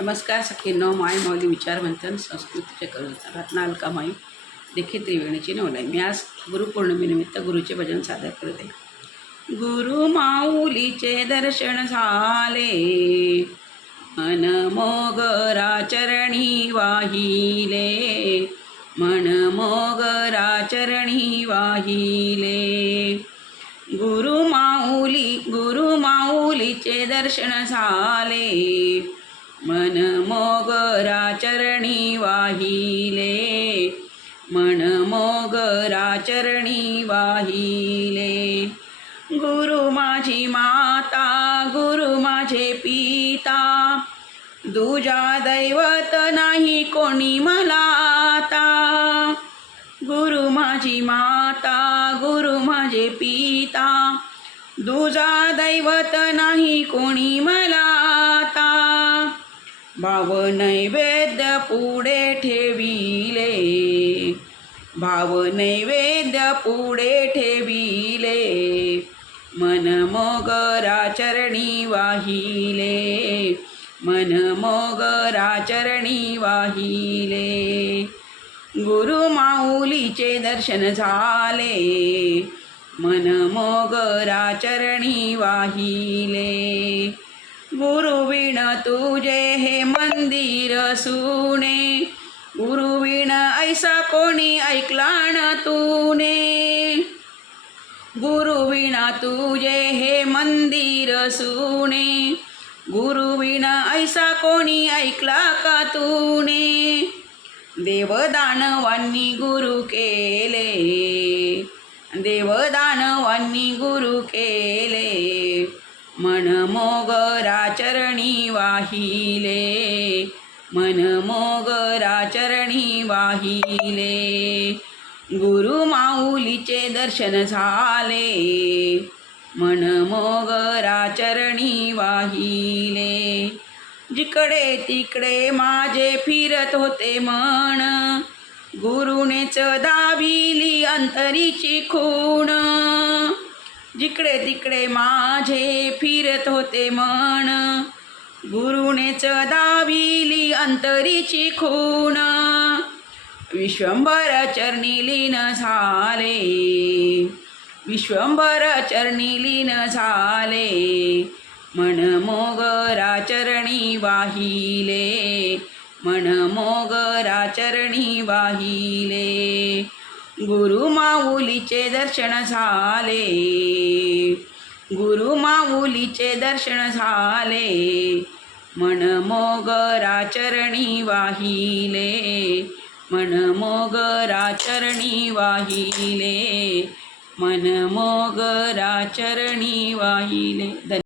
नमस्कार सखींनो माय माऊली विचारमंथन संस्कृतीचे कविता रत्ना अलकामाई देखील त्रिवेणीची नवलाई. मी आज गुरुपौर्णिमेनिमित्त गुरुचे भजन सादर करते गुरु माऊलीचे दर्शन झाले मन मोगरा चरणी वाहिले मन मोगरा चरणी वाहिले. गुरु माऊली गुरु माऊलीचे दर्शन झाले मन मोगरा चरणी वाहिले. मन मोगरा चरणी वाहिले. गुरु माझी माता गुरु माझे पिता दुजा दैवत नाही कोणी मला आता. गुरु माझी माता गुरु माझे पिता दुजा दैवत नाही कोणी मला भाव नैवेद्य पुढे ठेविले. भाव नैवेद्य पुढे ठेविले. मन मोगरा चरणी वाहिले. मन मोगरा चरणी वाहिले. गुरु माऊलीचे दर्शन झाले. मन मोगरा चरणी वाहिले. गुरुविण तुझे हे मंदिर सुने गुरुविण ऐसा कोणी ऐकला न तूने? गुरुविणा तुझे हे मंदिर सुने गुरुविणा ऐसा कोणी ऐकला का तूने? देवदानवांनी गुरु केले देवदानवांनी गुरु केले. मन मोगराचरणी वाहिले. मन मोगराचरणी वाहिले. गुरु माऊलीचे दर्शन झाले. मन मोगराचरणी वाहिले. जिकडे तिकडे माझे फिरत होते मन गुरुनेच दाविली अंतरीची खूण. जिकडे तिकडे माझे फिरत होते मन. गुरुनेच दाविली अंतरीची खून. विश्वंभर चरणी लीन झाले. विश्वंभर चरणी लीन झाले. मन मोगरा चरणी वाहिले. मन मोगरा चरणी वाहिले. गुरु माऊलीचे दर्शन झाले. गुरु माऊलीचे दर्शन झाले. मन मोगरा चरणी वाहिले. मन मोगरा चरणी वाहिले. मन मोगरा चरणी वाहिले